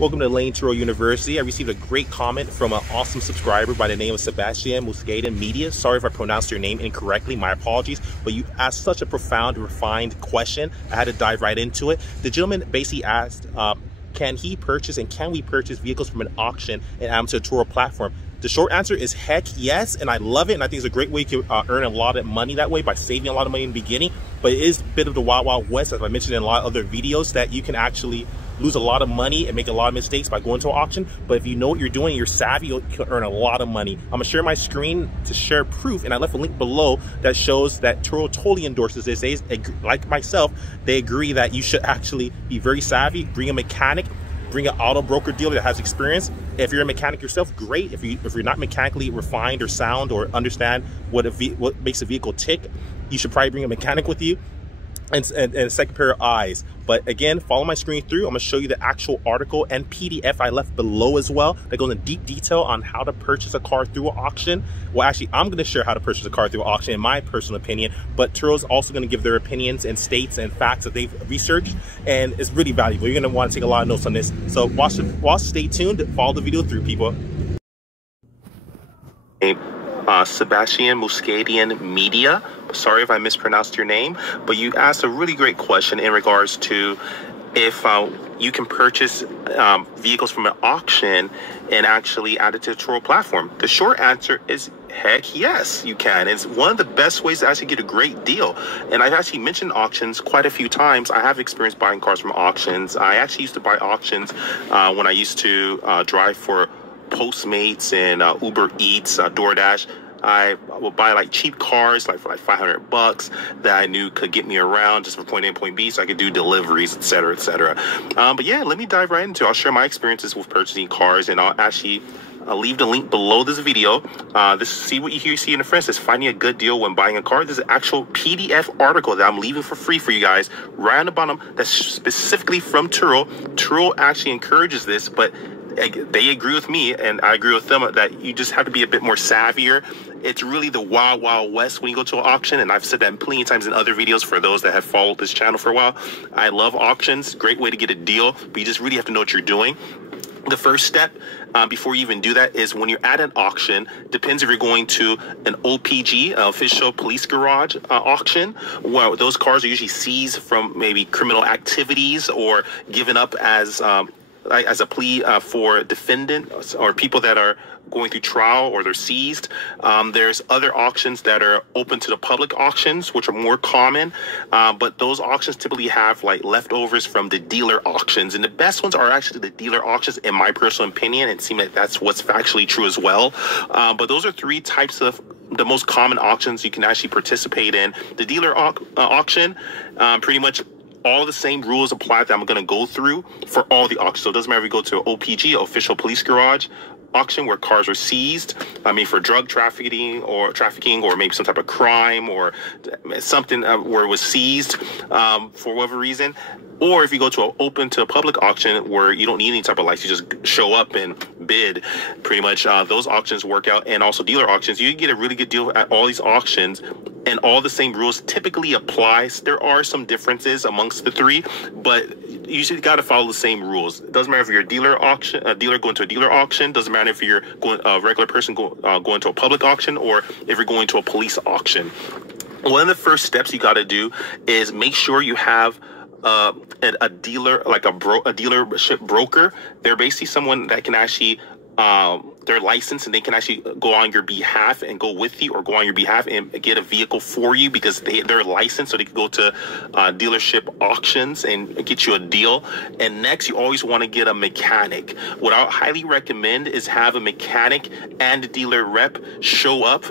Welcome to Layn Turo University. I received a great comment from an awesome subscriber by the name of Sebastian Muscaden Media. Sorry if I pronounced your name incorrectly, my apologies, but you asked such a profound, refined question. I had to dive right into it. The gentleman basically asked, can he purchase and can we purchase vehicles from an auction and add them to a Turo platform? The short answer is heck yes, and I love it, and I think it's a great way to earn a lot of money that way by saving a lot of money in the beginning, but it is a bit of the wild, wild west, as I mentioned in a lot of other videos, that you can actually lose a lot of money and make a lot of mistakes by going to an auction. But if you know what you're doing, you're savvy, you can earn a lot of money. I'm gonna share my screen to share proof, and I left a link below that shows that Turo totally endorses this. They, like myself, they agree that you should actually be very savvy, bring a mechanic, bring an auto broker dealer that has experience. If you're a mechanic yourself, great. If you're not mechanically refined or sound or understand what makes a vehicle tick, you should probably bring a mechanic with you and a second pair of eyes. But again, follow my screen through. I'm gonna show you the actual article and PDF I left below as well that goes in deep detail on how to purchase a car through an auction. Well, actually, I'm gonna share how to purchase a car through an auction in my personal opinion, but Turo's also gonna give their opinions and states and facts that they've researched, and it's really valuable. You're gonna wanna take a lot of notes on this. So stay tuned, follow the video through, people. Sebastian Muscadian Media. Sorry if I mispronounced your name, but you asked a really great question in regards to if you can purchase vehicles from an auction and actually add it to the Turo platform. The short answer is heck yes, you can. It's one of the best ways to actually get a great deal. And I've actually mentioned auctions quite a few times. I have experience buying cars from auctions. I actually used to buy auctions when I used to drive for Postmates and Uber Eats, DoorDash. I would buy like cheap cars, like for like $500 that I knew could get me around just from point A to point B, so I could do deliveries, etc., etc. But yeah, let me dive right into it. I'll share my experiences with purchasing cars, and I'll leave the link below this video. See what you see in the front. Says finding a good deal when buying a car. This is an actual PDF article that I'm leaving for free for you guys right on the bottom. That's specifically from Turo. Turo actually encourages this, but they agree with me, and I agree with them, that you just have to be a bit more savvier. It's really the wild, wild west when you go to an auction, and I've said that plenty of times in other videos for those that have followed this channel for a while. I love auctions. Great way to get a deal, but you just really have to know what you're doing. The first step before you even do that is when you're at an auction, depends if you're going to an OPG, official police garage auction, where those cars are usually seized from maybe criminal activities or given up as a plea for defendants or people that are going through trial or they're seized. There's other auctions that are open to the public auctions, which are more common, but those auctions typically have like leftovers from the dealer auctions, and the best ones are actually the dealer auctions in my personal opinion, and it seems like that's what's factually true as well. But those are three types of the most common auctions you can actually participate in. The dealer auction, pretty much all the same rules apply that I'm going to go through for all the auctions. So it doesn't matter if you go to OPG, official police garage auction, where cars are seized, for drug trafficking or maybe some type of crime or something where it was seized for whatever reason. Or if you go to a public auction where you don't need any type of license, you just show up and bid. Pretty much those auctions work out, and also dealer auctions. You get a really good deal at all these auctions, and all the same rules typically applies. There are some differences amongst the three, but you usually got to follow the same rules. It doesn't matter if you're a dealer going to a dealer auction. Doesn't matter if you're a regular person going to a public auction, or if you're going to a police auction. One of the first steps you got to do is make sure you have a dealer, like a dealership broker. They're basically someone that can actually they're licensed, and they can actually go on your behalf and go with you, or go on your behalf and get a vehicle for you, because they're licensed, so they can go to dealership auctions and get you a deal. And next, you always want to get a mechanic. What I highly recommend is have a mechanic and a dealer rep show up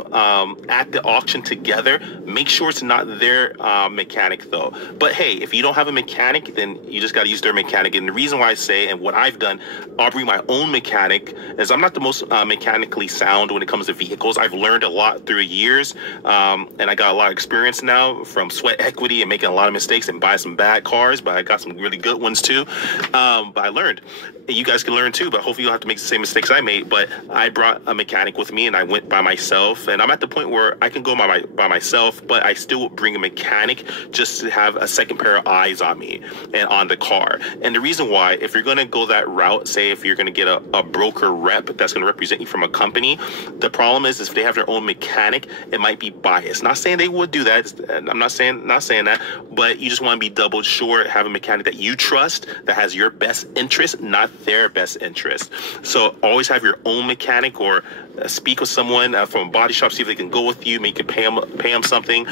at the auction together. Make sure it's not their mechanic though. But hey, if you don't have a mechanic, then you just got to use their mechanic. And the reason why I say, and what I've done, I'll bring my own mechanic, is I'm not the most mechanically sound when it comes to vehicles. I've learned a lot through years, and I got a lot of experience now from sweat equity and making a lot of mistakes and buying some bad cars, but I got some really good ones too. But I learned. You guys can learn too, but hopefully you don't have to make the same mistakes I made. But I brought a mechanic with me, and I went by myself, and I'm at the point where I can go by myself, but I still bring a mechanic just to have a second pair of eyes on me and on the car. And the reason why, if you're going to go that route, say if you're going to get a broker rep that's going to represent you from a company, the problem is if they have their own mechanic, it might be biased. Not saying they would do that. I'm not saying that, but you just want to be double sure, have a mechanic that you trust, that has your best interest, not their best interest. So always have your own mechanic, or speak with someone from a body shop, see if they can go with you, make you pay them something.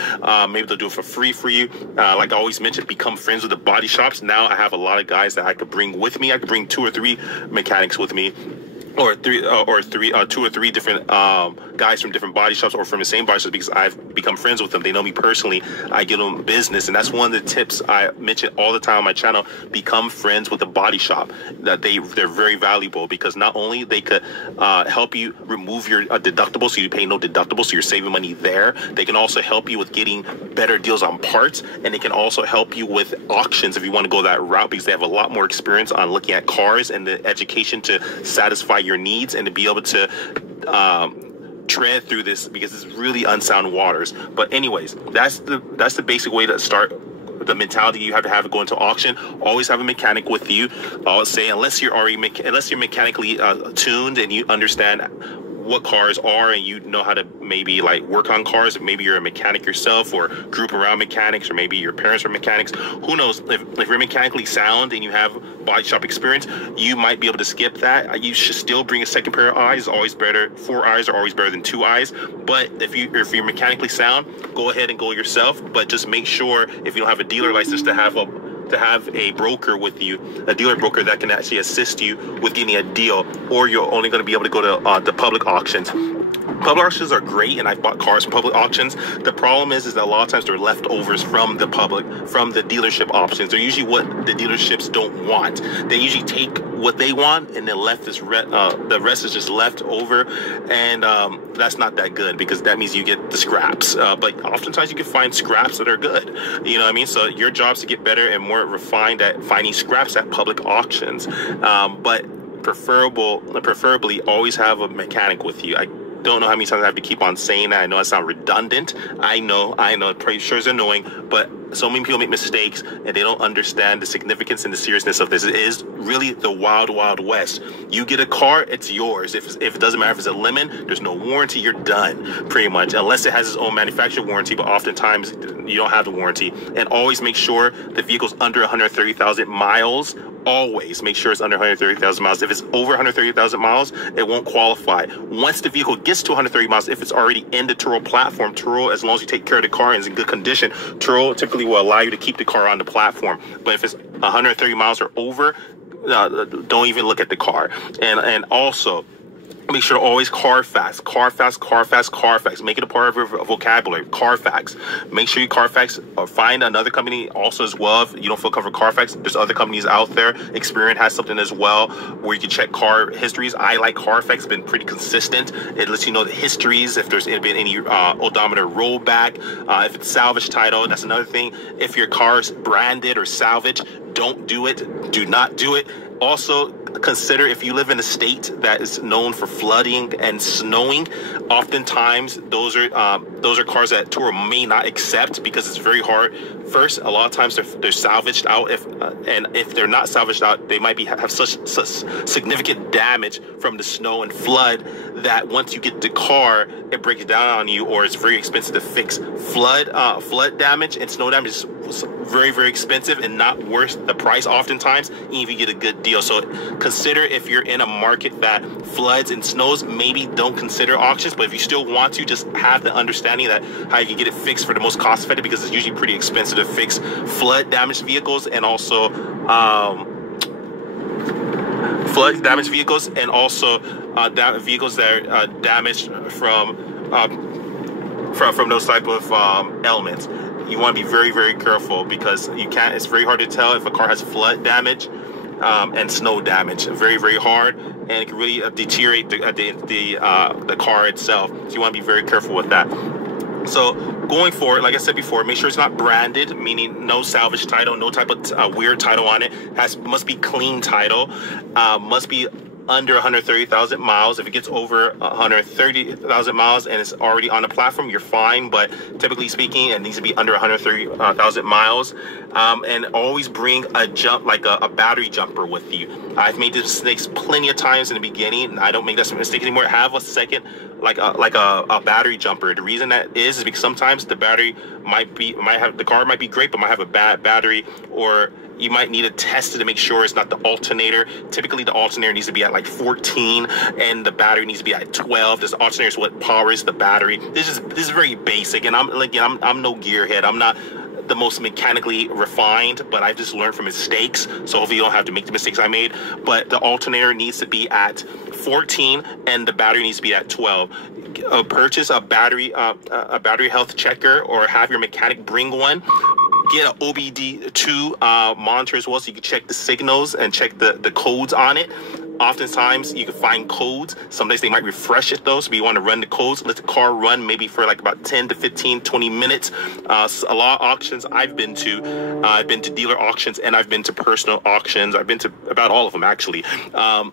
Maybe they'll do it for free for you. Like I always mentioned, become friends with the body shops. Now I have a lot of guys that I could bring with me. I could bring 2 or 3 mechanics with me, or 2 or 3 different guys from different body shops or from the same body shops, because I've become friends with them. They know me personally. I give them business, and that's one of the tips I mention all the time on my channel. Become friends with the body shop. That they're very valuable, because not only they could help you remove your deductible, so you pay no deductible, so you're saving money there. They can also help you with getting better deals on parts, and they can also help you with auctions if you want to go that route, because they have a lot more experience on looking at cars and the education to satisfy your needs and to be able to tread through this, because it's really unsound waters. But anyways, that's the basic way to start. The mentality you have to have going to auction. Always have a mechanic with you. I'll say, unless you're mechanically tuned and you understand what cars are, and you know how to maybe like work on cars. Maybe you're a mechanic yourself, or group around mechanics, or maybe your parents are mechanics. Who knows? If you're mechanically sound and you have body shop experience, you might be able to skip that. You should still bring a second pair of eyes. Always better. 4 eyes are always better than 2 eyes. But if you're mechanically sound, go ahead and go yourself. But just make sure, if you don't have a dealer license, to have a broker with you, a dealer broker that can actually assist you with getting a deal, or you're only going to be able to go to the public auctions. Public auctions are great, and I've bought cars from public auctions. The problem is that a lot of times they're leftovers from the dealership options. They're usually what the dealerships don't want. They usually take what they want, and then the rest is just left over, and that's not that good, because that means you get the scraps. But oftentimes you can find scraps that are good. You know what I mean? So your job is to get better and more refined at finding scraps at public auctions. But preferably always have a mechanic with you. I don't know how many times I have to keep on saying that. I know I sound redundant. I know, pretty sure it's annoying, but so many people make mistakes and they don't understand the significance and the seriousness of this. It is really the wild, wild west. You get a car, it's yours. If it doesn't matter if it's a lemon, there's no warranty, you're done, pretty much, unless it has its own manufacturer warranty, but oftentimes you don't have the warranty. And always make sure the vehicle's under 130,000 miles. Always make sure it's under 130,000 miles. If it's over 130,000 miles, it won't qualify. Once the vehicle gets to 130 miles, if it's already in the Turo platform, Turo, as long as you take care of the car and it's in good condition, Turo typically will allow you to keep the car on the platform. But if it's 130 miles or over, don't even look at the car. And also, make sure to always Carfax. Make it a part of your vocabulary. Carfax. Make sure you Carfax, or find another company also as well. If you don't feel comfortable with Carfax, there's other companies out there. Experian has something as well where you can check car histories. I like Carfax. It's been pretty consistent. It lets you know the histories, if there's been any odometer rollback, if it's salvage title. That's another thing. If your car's branded or salvage, don't do it. Do not do it. Also, consider if you live in a state that is known for flooding and snowing. Oftentimes, those are cars that Turo may not accept, because it's very hard. First, a lot of times they're salvaged out. If they're not salvaged out, they might have such significant damage from the snow and flood that once you get the car, it breaks down on you, or it's very expensive to fix. Flood damage and snow damage is very, very expensive and not worth the price oftentimes, even if you get a good deal. So consider, if you're in a market that floods and snows, maybe don't consider auctions. But if you still want to, just have the understanding that how you can get it fixed for the most cost effective, because it's usually pretty expensive to fix flood damaged vehicles, and also flood damaged vehicles, and also vehicles that are damaged from those type of elements. You want to be very, very careful, because it's very hard to tell if a car has flood damage and snow damage. Very, very hard, and it can really deteriorate the car itself. So you want to be very careful with that. So going forward, like I said before, make sure it's not branded, meaning no salvage title, no type of weird title on it. Must be clean title, must be under 130,000 miles. If it gets over 130,000 miles and it's already on the platform, you're fine. But typically speaking, it needs to be under 130,000 miles. And always bring a battery jumper with you. I've made this mistakes plenty of times in the beginning, and I don't make that mistake anymore. Have a second, like a battery jumper. The reason that is because sometimes the battery the car might be great, but might have a bad battery, or you might need to test it to make sure it's not the alternator. Typically, the alternator needs to be at like 14, and the battery needs to be at 12. This alternator is what powers the battery. This is very basic, and I'm no gearhead. I'm not the most mechanically refined, but I've just learned from mistakes. So hopefully you don't have to make the mistakes I made. But the alternator needs to be at 14, and the battery needs to be at 12. Purchase a battery health checker, or have your mechanic bring one. Get an OBD2 monitor as well, so you can check the signals and check the codes on it. Oftentimes you can find codes. Sometimes they might refresh it though, so you want to run the codes. Let the car run maybe for like about 10 to 15, 20 minutes. A lot of auctions I've been to dealer auctions, and I've been to personal auctions. I've been to about all of them actually.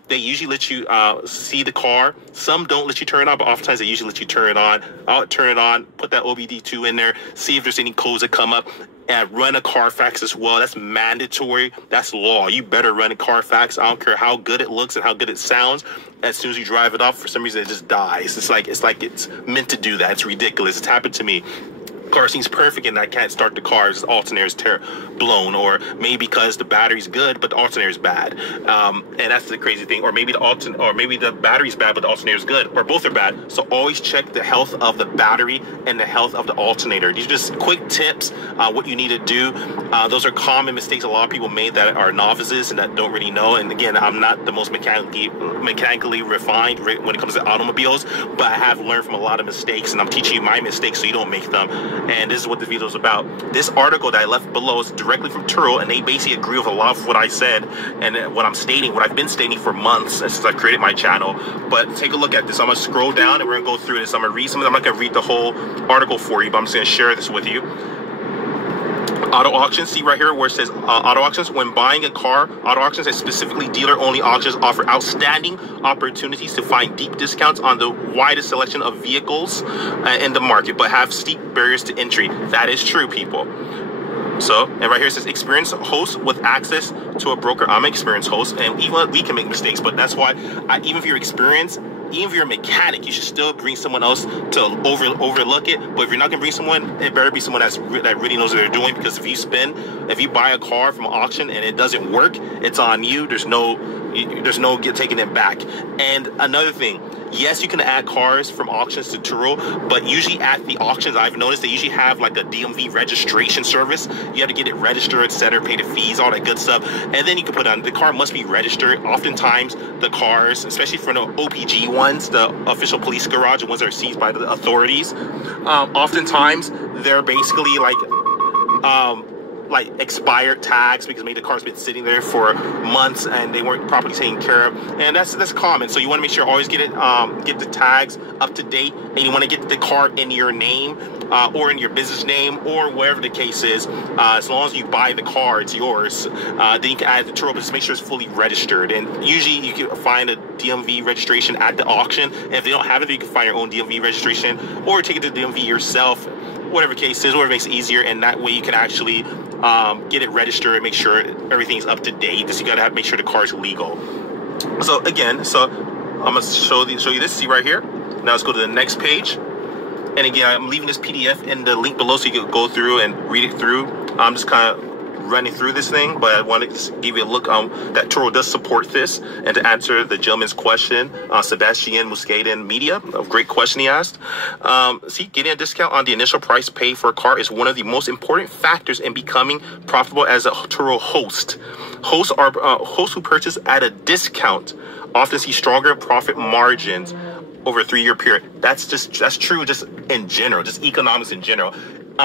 They usually let you see the car. Some don't let you turn it on, but oftentimes they usually let you turn it on. I'll turn it on, put that OBD2 in there, see if there's any codes that come up. And run a Carfax as well. That's mandatory. That's law. You better run a Carfax. I don't care how good it looks and how good it sounds. As soon as you drive it off, for some reason it just dies. It's like it's meant to do that. It's ridiculous. It's happened to me. Car seems perfect and I can't start the car. The alternator is blown, or maybe because the battery's good but the alternator is bad, and that's the crazy thing. Or maybe the battery's bad but the alternator is good, or both are bad. So always check the health of the battery and the health of the alternator. These are just quick tips, what you need to do. Those are common mistakes a lot of people made that are novices and that don't really know. And again, I'm not the most mechanically refined when it comes to automobiles, but I have learned from a lot of mistakes, and I'm teaching you my mistakes so you don't make them. And this is what the video is about. This article that I left below is directly from Turo, and they basically agree with a lot of what I said and what I've been stating for months since I created my channel. But take a look at this. I'm going to scroll down and we're going to go through this. I'm going to read some of them. I'm not going to read the whole article for you, but I'm just going to share this with you. Auto auctions, see right here where it says auto auctions. When buying a car, auto auctions, and specifically dealer-only auctions, offer outstanding opportunities to find deep discounts on the widest selection of vehicles in the market, but have steep barriers to entry. That is true, people. So, and right here it says experienced host with access to a broker. I'm an experienced host, and even we can make mistakes, but that's why even if you're experienced, even if you're a mechanic, you should still bring someone else to overlook it. But if you're not gonna bring someone, it better be someone that really knows what they're doing. Because if you buy a car from an auction and it doesn't work, it's on you. There's no taking it back. And another thing, yes, you can add cars from auctions to Turo, but usually at the auctions, I've noticed they usually have like a DMV registration service. You have to get it registered, etc., pay the fees, all that good stuff, and then you can put on the car must be registered. Oftentimes, the cars, especially for the OPG ones, the official police garage, the ones that are seized by the authorities, oftentimes they're basically like expired tags, because maybe the car's been sitting there for months and they weren't properly taken care of, and that's common. So you want to make sure always get the tags up to date, and you want to get the car in your name or in your business name, or wherever the case is. As long as you buy the car, it's yours. Then you can add the Turo, but just make sure it's fully registered. And usually you can find a DMV registration at the auction, and if they don't have it, you can find your own DMV registration or take it to the DMV yourself. Whatever case is, whatever makes it easier, and that way you can actually get it registered and make sure everything's up to date. Because you gotta make sure the car is legal. So again, I'm gonna show you this. See right here. Now let's go to the next page. And again, I'm leaving this PDF in the link below so you can go through and read it through. I'm just kind of running through this thing, but I wanted to give you a look that Turo does support this. And to answer the gentleman's question, Sebastian Muscadian Media, a great question he asked. See, getting a discount on the initial price paid for a car is one of the most important factors in becoming profitable as a Turo host. Hosts who purchase at a discount often see stronger profit margins over a 3-year period. That's true just in general, just economics in general.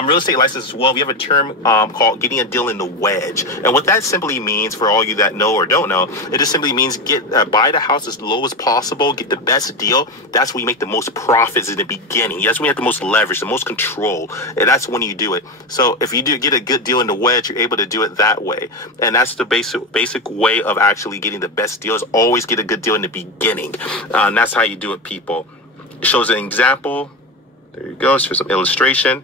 real estate license as well, we have a term called getting a deal in the wedge. And what that simply means, for all you that know or don't know, it just simply means buy the house as low as possible, get the best deal. That's when you make the most profits in the beginning. That's when you have the most leverage, the most control. And that's when you do it. So if you do get a good deal in the wedge, you're able to do it that way. And that's the basic way of actually getting the best deals. Always get a good deal in the beginning. And that's how you do it, people. It shows an example. There you go. Here's some illustration.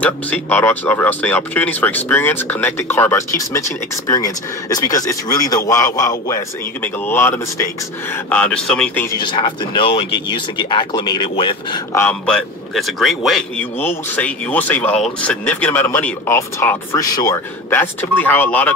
Yep, see, auto auctions offer outstanding opportunities for experienced, connected car buyers. Keeps mentioning experience. It's because it's really the wild, wild west, and you can make a lot of mistakes. There's so many things you just have to know and get used and get acclimated with. But it's a great way. You will save a significant amount of money off top for sure. That's typically how a lot of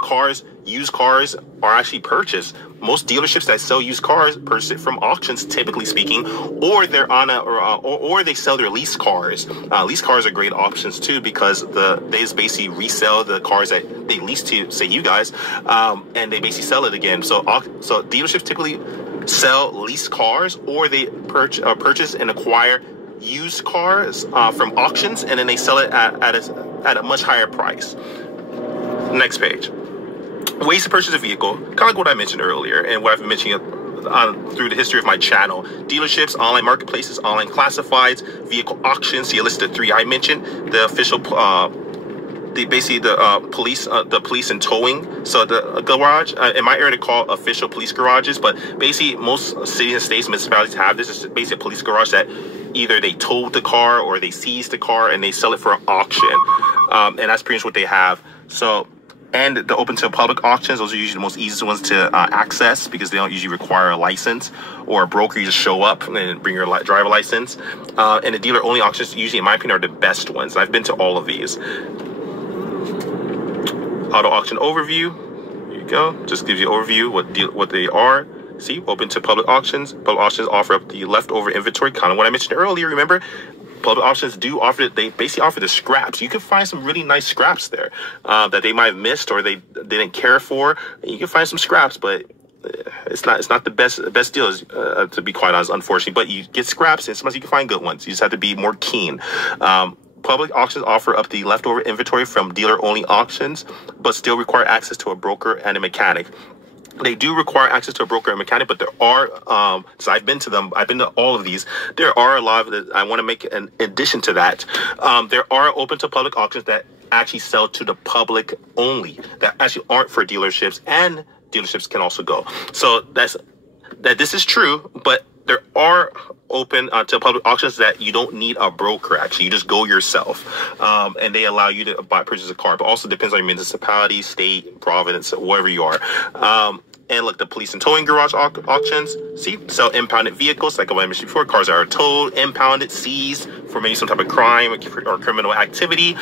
used cars are actually purchased. Most dealerships that sell used cars purchase it from auctions, typically speaking, or they're on or they sell their lease cars. Lease cars are great options too, because they just basically resell the cars that they lease to, say, you guys, and they basically sell it again. So dealerships typically sell lease cars, or they purchase and acquire used cars from auctions, and then they sell it at a much higher price. Next page. Ways to purchase a vehicle, kind of like what I mentioned earlier and what I've been mentioning through the history of my channel. Dealerships, online marketplaces, online classifieds, vehicle auctions. See a list of 3 I mentioned. The official, police and towing. So the garage, in my area they call official police garages, but basically most cities and states, municipalities have this. It's basically a police garage that either they tow the car or they seize the car and they sell it for an auction. And that's pretty much what they have. So, and the open to public auctions, those are usually the most easiest ones to access, because they don't usually require a license or a broker. You just show up and bring your driver license. And the dealer only auctions, usually in my opinion, are the best ones. I've been to all of these. Auto auction overview. Here you go. Just gives you an overview what they are. See, open to public auctions. Public auctions offer up the leftover inventory, kind of what I mentioned earlier. Remember, public auctions do offer, they basically offer the scraps. You can find some really nice scraps there that they might have missed or they didn't care for. You can find some scraps, but it's not the best deals, to be quite honest, unfortunately. But you get scraps, and sometimes you can find good ones. You just have to be more keen. Public auctions offer up the leftover inventory from dealer-only auctions, but still require access to a broker and a mechanic. They do require access to a broker and mechanic, but there are, so I've been to them, I've been to all of these. There are a lot of, I want to make an addition to that. There are open to public auctions that actually sell to the public only, that actually aren't for dealerships, and dealerships can also go. So this is true, but there are open to public auctions that you don't need a broker. Actually, you just go yourself, and they allow you to purchase a car. But also depends on your municipality, state, province, wherever you are. And look, the police and towing garage auctions, see, sell impounded vehicles, like I mentioned before, cars that are towed, impounded, seized for maybe some type of crime or criminal activity.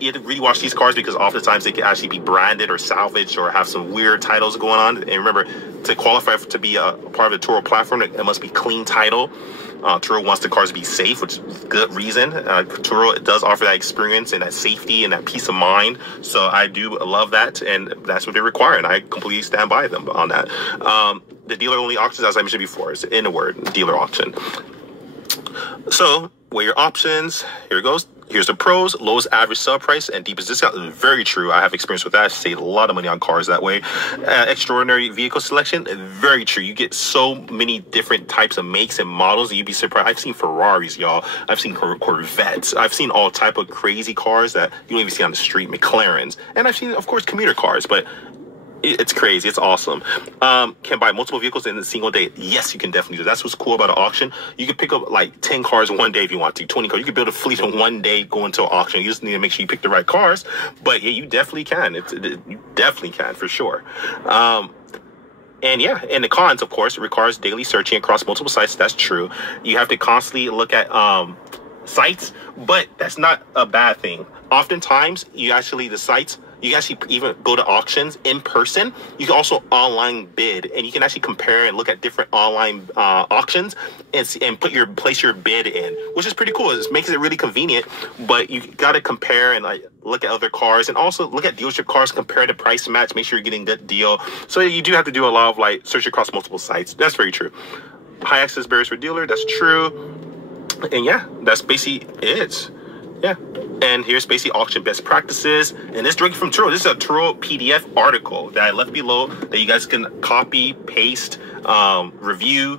You have to really watch these cars, because oftentimes they can actually be branded or salvaged or have some weird titles going on. And remember, to qualify to be a part of the Turo platform, it must be clean title. Turo wants the cars to be safe, which is good reason. Turo does offer that experience and that safety and that peace of mind. So I do love that, and that's what they require, and I completely stand by them on that. The dealer-only auctions, as I mentioned before, is in the word, dealer auction. So, weigh your options. Here it goes. Here's the pros: lowest average sell price and deepest discount. Very true. I have experience with that. I saved a lot of money on cars that way. Extraordinary vehicle selection. Very true. You get so many different types of makes and models, and you'd be surprised. I've seen Ferraris, y'all. I've seen Corvettes. I've seen all type of crazy cars that you don't even see on the street. McLarens. And I've seen, of course, commuter cars, but it's crazy. It's awesome. Can buy multiple vehicles in a single day. Yes, you can definitely do that. That's what's cool about an auction. You can pick up like 10 cars in one day if you want to, 20 cars. You can build a fleet in one day going to an auction. You just need to make sure you pick the right cars. But yeah, you definitely can. You definitely can, for sure. And yeah, and the cons, of course, it requires daily searching across multiple sites. That's true. You have to constantly look at sites, but that's not a bad thing. Oftentimes, the sites, you can actually even go to auctions in person. You can also online bid, and you can actually compare and look at different online auctions and place your bid in, which is pretty cool. It makes it really convenient, but you got to compare and like look at other cars, and also look at dealership cars, compare the price match, make sure you're getting a good deal. So you do have to do a lot of like search across multiple sites. That's very true. High access barriers for dealer. That's true. And yeah, that's basically it. Yeah. And here's basically auction best practices. And this directly from Turo. This is a Turo PDF article that I left below that you guys can copy, paste, review,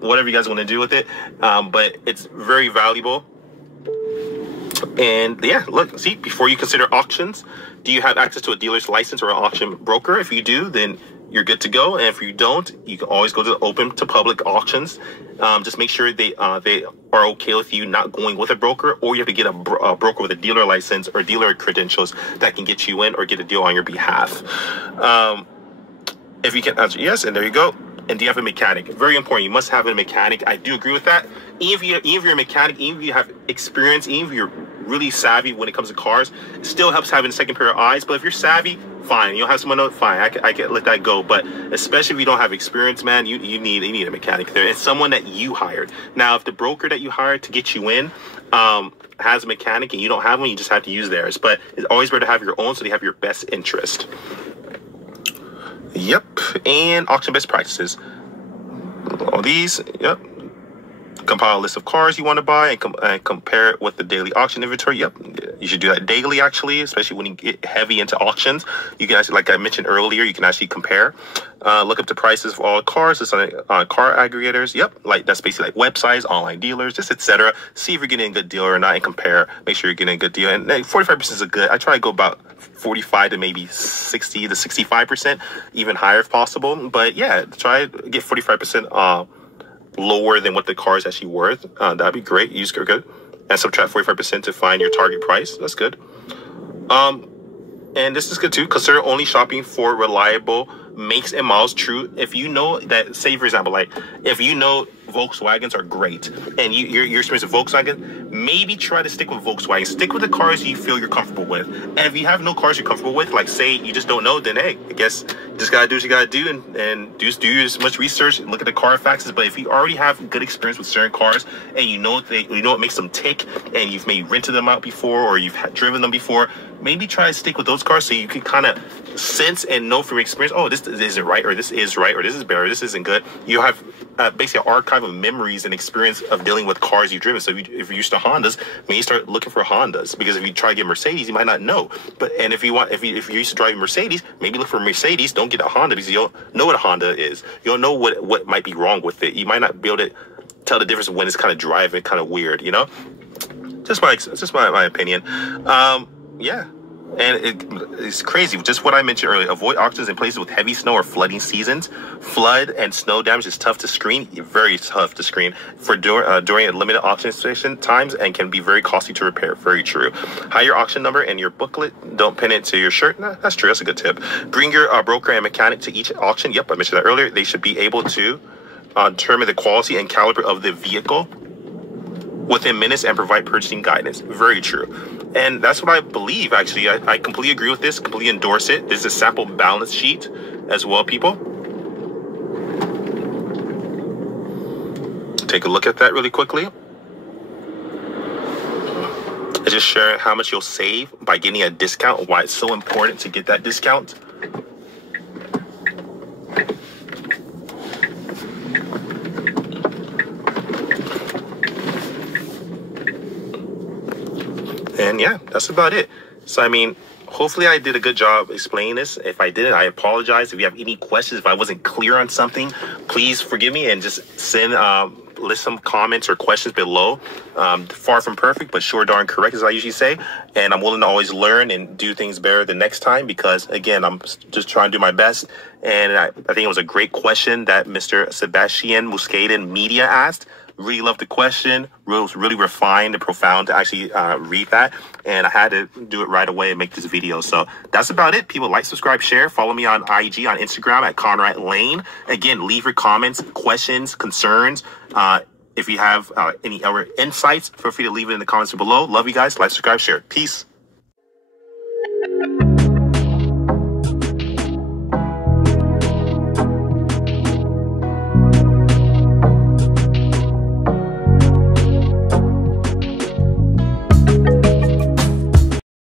whatever you guys want to do with it. But it's very valuable. And yeah, look, see, before you consider auctions, do you have access to a dealer's license or an auction broker? If you do, then you're good to go. And if you don't, you can always go to the open to public auctions. Just make sure they are okay with you not going with a broker, or you have to get a broker with a dealer license or dealer credentials that can get you in or get a deal on your behalf. If you can answer yes, and there you go. And do you have a mechanic? Very important. You must have a mechanic. I do agree with that. Even if you're a mechanic, even if you have experience, even if you're really savvy when it comes to cars, it still helps having a second pair of eyes. But if you're savvy, fine. You'll have someone else, fine. I can let that go. But especially if you don't have experience, man, you need a mechanic there. It's someone that you hired. Now, if the broker that you hired to get you in has a mechanic and you don't have one, you just have to use theirs. But it's always better to have your own so they have your best interest. Yep. And auction best practices. All these, yep. Compile a list of cars you want to buy and compare it with the daily auction inventory. Yep, you should do that daily, actually, especially when you get heavy into auctions. You can actually, like I mentioned earlier, you can actually compare. Look up the prices of all cars. It's on car aggregators. Yep, like that's basically like websites, online dealers, just etc. See if you're getting a good deal or not, and compare. Make sure you're getting a good deal. And 45% is a good. I try to go about 45 to maybe 60 to 65%, even higher if possible. But yeah, try to get 45% lower than what the car is actually worth. That'd be great. Use good. And subtract 45% to find your target price. That's good. And this is good too. Consider only shopping for reliable makes and models. True. If you know that, say for example, like if you know Volkswagens are great and you're experiencing Volkswagen, maybe try to stick with Volkswagen. Stick with the cars you feel you're comfortable with. And if you have no cars you're comfortable with, like say you just don't know, then hey, I guess you just gotta do what you gotta do and do as much research and look at the Carfaxes. But if you already have good experience with certain cars and you know what makes them tick, and you've maybe rented them out before or you've driven them before, maybe try to stick with those cars so you can kind of sense and know from experience, oh, this isn't right, or this is right, or this is better, this isn't good. You have basically an archive of memories and experience of dealing with cars you've driven. So if you're used to Hondas, maybe start looking for Hondas, because if you try to get Mercedes, you might not know. And if you're used to driving Mercedes, maybe look for Mercedes. Don't get a Honda because you don't know what a Honda is. You don't know what might be wrong with it. You might not be able to tell the difference when it's kind of driving kind of weird, you know. Just my opinion. Yeah. And it's crazy. Just what I mentioned earlier. Avoid auctions in places with heavy snow or flooding seasons. Flood and snow damage is tough to screen. Very tough to screen during a limited auction session times, and can be very costly to repair. Very true. Hide your auction number in your booklet. Don't pin it to your shirt. Nah, that's true. That's a good tip. Bring your broker and mechanic to each auction. Yep, I mentioned that earlier. They should be able to determine the quality and caliber of the vehicle within minutes and provide purchasing guidance. Very true. And that's what I believe, actually. I completely agree with this, completely endorse it. There's a sample balance sheet as well, people. Take a look at that really quickly. I just share how much you'll save by getting a discount, why it's so important to get that discount. And yeah, that's about it. So, I mean, hopefully I did a good job explaining this. If I didn't, I apologize. If you have any questions, if I wasn't clear on something, please forgive me and just send list some comments or questions below. Far from perfect, but sure darn correct, as I usually say. And I'm willing to always learn and do things better the next time, because again, I'm just trying to do my best. And I think it was a great question that Mr. Sebastian Muscaden Media asked. Really loved the question. It was really refined and profound to actually read that. And I had to do it right away and make this video. So that's about it. People, like, subscribe, share. Follow me on IG, on Instagram at Conrad Layn. Again, leave your comments, questions, concerns. If you have any other insights, feel free to leave it in the comments below. Love you guys. Like, subscribe, share. Peace.